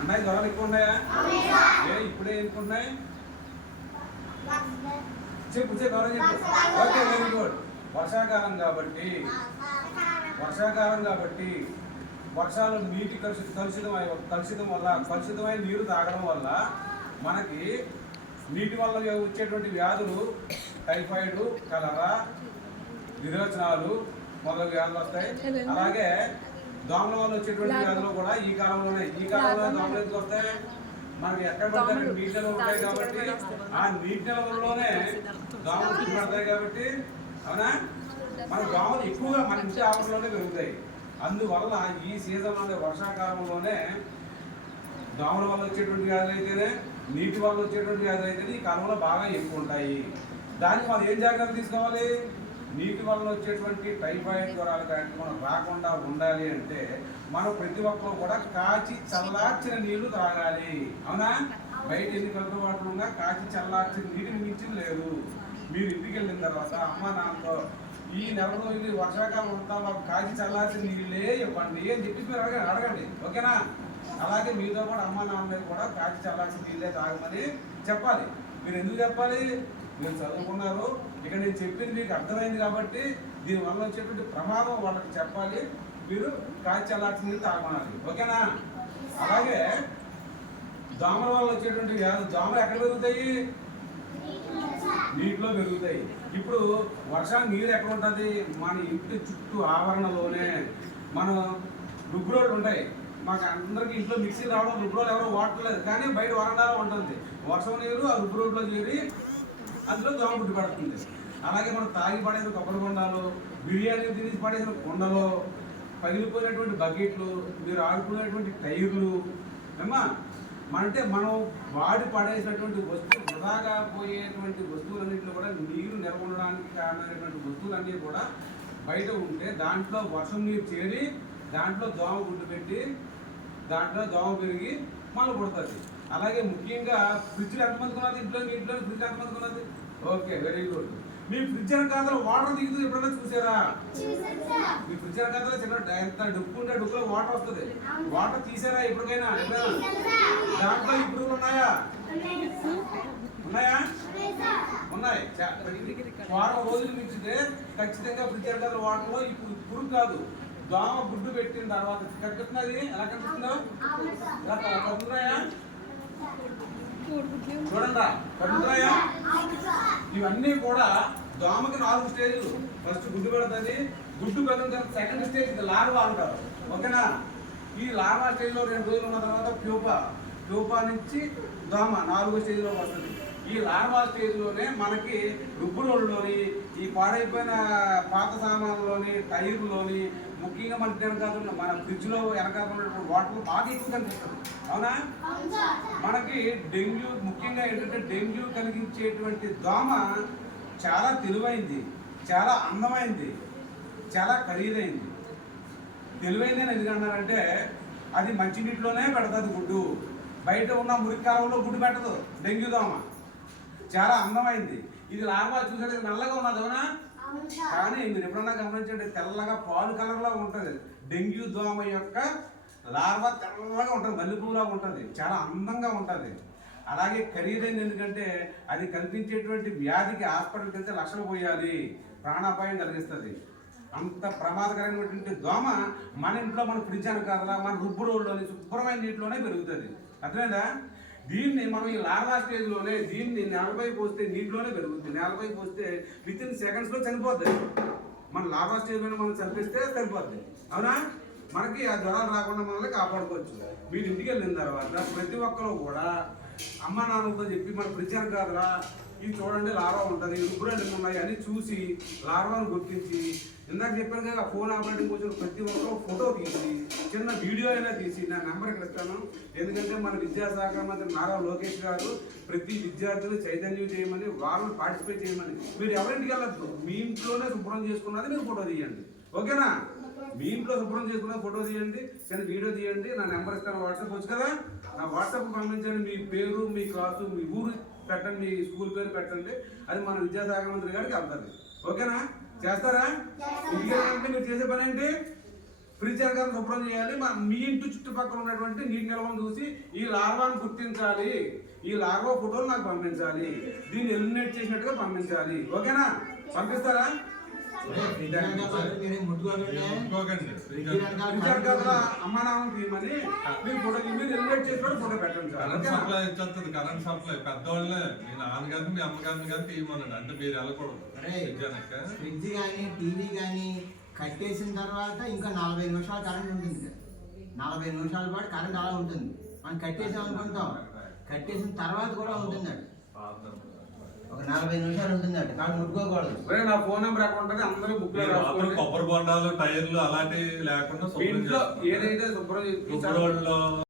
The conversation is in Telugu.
ఉన్నాయి జ్వరాలు ఎక్కువ ఉన్నాయా? ఇప్పుడే ఎందుకున్నాయి చెప్పు చెప్పు ఎవరో చెప్పు. Okay very good. వర్షాకాలం కాబట్టి వర్షాలు నీటి కలుషితమైన నీరు తాగడం వల్ల మనకి నీటి వల్ల వచ్చేటువంటి వ్యాధులు టైఫాయిడ్, కలరా, విరోచనాలు మొదలగు వ్యాధులు వస్తాయి. అలాగే దోమల వల్ల వచ్చేటువంటి వ్యాధులు కూడా ఈ కాలంలో దోమలు ఎందుకు వస్తాయి? మనకి ఎక్కడ పడితే నీటి నిల్వలు ఉంటాయి కాబట్టి ఆ నీటి నిల్వల్లోనే దోమలు పడతాయి కాబట్టి అవునా మన దోమలు ఎక్కువగా మన ఇంటి ఆవరణలోనే పెరుగుతాయి. అందువల్ల ఈ సీజన్లోనే వర్షాకాలంలోనే దోమల వల్ల వచ్చేటువంటి వ్యాధులు అయితేనే నీటి వల్ల వచ్చేటువంటి వ్యాధులు అయితేనే ఈ కాలంలో బాగా ఎక్కువ ఉంటాయి. దానికి మనం ఏం జాగ్రత్త తీసుకోవాలి? నీటి వల్ల వచ్చేటువంటి టైఫాయిడ్ జ్వరాలు కానీ మనం రాకుండా ఉండాలి అంటే మనం ప్రతి ఒక్కరు కూడా కాచి చల్లార్చిన నీళ్లు తాగాలి. అవునా? బయట ఎన్ని కలుపుబాటులున్నా కాచి చల్లార్చిన నీటిని మించి లేదు. మీరు ఇంటికి వెళ్ళిన తర్వాత అమ్మ నాన్నతో ఈ నెల రోజులు వర్షాకాలం అంతా మాకు కాచి చల్లార్చిన నీళ్ళే ఇవ్వండి అని చెప్పి మీరు అడగండి. ఓకేనా? అలాగే మీతో కూడా అమ్మ నాన్నకి కూడా కాచి చల్లార్చిన నీళ్ళే తాగమని చెప్పాలి. మీరు ఎందుకు చెప్పాలి? మీరు చదువుకున్నారు, ఇక నేను చెప్పింది మీకు అర్థమైంది కాబట్టి దీనివల్ల వచ్చేటువంటి ప్రమాదం వాళ్ళకి చెప్పాలి. మీరు కాచి చల్లార్చిన నీళ్ళు తాగమనాలి. ఓకేనా? అలాగే దోమల వల్ల వచ్చేటువంటి దోమలు ఎక్కడ పెరుగుతాయి? నీటిలో పెరుగుతాయి. ఇప్పుడు వర్షానికి నీరు ఎక్కడ ఉంటుంది? మన ఇంటి చుట్టూ ఆవరణలోనే. మనం రుబ్బు రోడ్లు ఉంటాయి, మాకు అందరికి ఇంట్లో మిక్సీ రావడం రుబ్బు రోడ్లు ఎవరో వాడలేదు, కానీ బయట వరండాలో ఉంటుంది. వర్షం నీరు ఆ రుబ్బు రోడ్లో చేరి అందులో దోమ గుడ్డు పడుతుంది. అలాగే మనం తాగి పడేసిన కొబ్బరి కొండాలు, బిర్యానీ తినేసి పడేసిన కొండలో, పగిలిపోయినటువంటి బకెట్లు, మీరు ఆడుకునేటువంటి టైర్లు, ఏమా అంటే మనం వాడి పడేసినటువంటి వస్తువులు, వృధాగా పోయేటువంటి వస్తువులన్నింటిలో కూడా నీరు నిల్వ ఉండడానికి కారణమైనటువంటి వస్తువులన్నీ కూడా బయట ఉంటే దాంట్లో వర్షం నీరు చేరి దాంట్లో దోమ గుడ్డు పెట్టి దాంట్లో దోమ పెరిగి మళ్ళీ పుడుతుంది. అలాగే ముఖ్యంగా ఫ్రిడ్జ్లు ఎంతమందికి ఉన్నది? ఇంట్లో ఫ్రిడ్జ్ ఎంతమందికి ఉన్నది? Okay very good. మీ ఫ్రిడ్జ్ వెనకాల వాటర్ దిగుతుంది ఎప్పుడైనా చూసారా? మీ ఫ్రిడ్జ్ వెనకాల చిన్న ఎంత డుక్కు ఉంటే డుక్కులో వాటర్ వస్తుంది. వాటర్ తీసారా ఎప్పటికైనా? దాంట్లో ఈ పురుగులు ఉన్నాయా? ఉన్నాయి. వారం రోజులు మించితే ఖచ్చితంగా ఫ్రిడ్జ్ వెనకాల వాటర్లో ఈ పురుగు కాదు, దోమ గుడ్డు పెట్టిన తర్వాత కనిపిస్తున్నది. ఎలా కనిపిస్తుందో ఇలా కదులుతున్నాయా? చూడండి కదులుతున్నాయా? ఇవన్నీ కూడా దోమకి 4 స్టేజ్లు. ఫస్ట్ గుడ్డు పెడుతుంది, గుడ్డు పెట్టిన తర్వాత సెకండ్ స్టేజ్ లార్వా అంటారు. ఓకేనా? ఈ లార్వా స్టేజ్లో 2 రోజులు ఉన్న తర్వాత ప్యూపా నుంచి దోమ 4వ స్టేజ్లో వస్తుంది. ఈ లార్వా స్టేజ్లోనే మనకి రుబ్బు రోడ్లోని, ఈ పాడైపోయిన పాత సామాన్లోని, టైర్లోని, ముఖ్యంగా మన వెనకాల మన ఫ్రిడ్జ్లో వెనకాల ఉన్నటువంటి వాటర్ బాగా ఎక్కువ కనిపిస్తుంది. అవునా? మనకి డెంగ్యూ, ముఖ్యంగా ఏంటంటే డెంగ్యూ కలిగించేటువంటి దోమ చాలా తెలివైంది, చాలా అందమైంది, చాలా ఖరీదైంది. తెలివైంది అని ఎందుకన్నారంటే అది మంచినీటిలోనే పెడుతుంది గుడ్డు, బయట ఉన్న మురికి కాలంలో గుడ్డు పెట్టదు. డెంగ్యూ దోమ చాలా అందమైంది. ఇది లార్వా చూసాడు నల్లగా ఉన్నది. అవునా? కానీ మీరు ఎప్పుడన్నా గమనించండి, తెల్లగా పాలు కలర్లో ఉంటుంది. డెంగ్యూ దోమ యొక్క లార్వా తెల్లగా ఉంటుంది, మల్లెపూలా ఉంటుంది, చాలా అందంగా ఉంటుంది. అలాగే ఖరీదైంది ఎందుకంటే అది కల్పించేటువంటి వ్యాధికి హాస్పిటల్కి వెళ్తే లక్షలు పోయాలి, ప్రాణాపాయం కలిగిస్తుంది. అంత ప్రమాదకరమైనటువంటి దోమ మన ఇంట్లో, మన ఫ్రిడ్జ్ వెనకాల, మన రుబ్బు రోడ్లోని శుభ్రమైన నీటిలోనే పెరుగుతుంది. అర్థమైందా? దీన్ని మనం ఈ లార్వా స్టేజ్లోనే దీన్ని నేలపై పోస్తే నీటిలోనే పెరుగుతుంది. నేలపై పోస్తే వితిన్ సెకండ్స్లో చనిపోద్ది. మన లార్వా స్టేజ్ మీద మనం చంపిస్తే సరిపోద్ది. అవునా? మనకి ఆ జ్వరాలు రాకుండా మనల్ని కాపాడుకోవచ్చు. మీరు ఇంటికి వెళ్ళిన తర్వాత ప్రతి ఒక్కరు కూడా అమ్మ నాన్నతో చెప్పి మన ఫ్రిడ్జ్ వెనకాల ఇవి చూడండి లార్వా ఉంటుంది, రుబ్బులు ఉన్నాయి అని చూసి లార్వాను గుర్తించి, ఇందాక చెప్పాను కదా ఫోన్ ఆపరేటింగ్ వచ్చిన ప్రతి ఒక్కరు ఫోటో తీసి చిన్న వీడియో అయినా తీసి నా నెంబర్ ఇక్కడ ఇస్తాను. ఎందుకంటే మన విద్యాశాఖ మంత్రి నారా లోకేష్ గారు ప్రతి విద్యార్థులు చైతన్యం చేయమని, వాళ్ళని పార్టిసిపేట్ చేయమని. మీరు ఎవరింటికి వెళ్ళద్దు, మీ ఇంట్లోనే శుభ్రం చేసుకున్నది మీరు ఫోటో తీయండి. ఓకేనా? మీ ఇంట్లో శుభ్రం చేసుకున్న ఫోటో తీయండి, చిన్న వీడియో తీయండి. నా నెంబర్ ఇస్తాను, వాట్సాప్ వచ్చు కదా, నా వాట్సాప్ పంపించండి. మీ పేరు, మీ క్లాసు, మీ ఊరు పెట్టండి, మీ స్కూల్ పేరు పెట్టండి. అది మన విద్యాశాఖ మంత్రి గారికి వెళ్తుంది. ఓకేనా? చేస్తారా? ఇంటికి వెళ్ళాలంటే మీరు చేసే పని ఏంటి? ఫ్రిడ్జ్ వెనకాల శుభ్రం చేయాలి. మీ ఇంటి చుట్టుపక్కల ఉన్నటువంటి నీటి నిల్వను చూసి ఈ లార్వాను గుర్తించాలి. ఈ లార్వా ఫోటోలు నాకు పంపించాలి. దీన్ని ఎలిమినేట్ చేసినట్టుగా పంపించాలి. ఓకేనా? పంపిస్తారా? అమ్మా నాన్న తీయమని మీరు ఫోటో మీరు ఎలిమినేట్ చేసినట్టు ఫోటో పెట్టండి. కరెంట్ సప్లై పెద్దవాళ్ళే మీ నాన్నగారిని మీ అమ్మగారిని కానీ తీయమన్నాడు. అంటే మీరు వెళ్ళకూడదు. ఫ్రిడ్జ్ కానీ టీవీ కానీ కట్టేసిన తర్వాత ఇంకా 45 నిమిషాలు కరెంట్ ఉంటుంది. 40 నిమిషాల పాటు కరెంట్ అలా ఉంటుంది. మనం కట్టేసాం అనుకుంటాం, కట్టేసిన తర్వాత కూడా ఉంటుంది. ఒక 40 నిమిషాలు ఉంటుంది అటు కానీ ముట్టుకోకూడదు. నా ఫోన్ నెంబర్ అక్కడ ఉంటుంది. అందరూ బుక్ కొబ్బరి బొండాలు టైర్లు అలాంటివి లేకుండా ఏదైతే శుభ్రం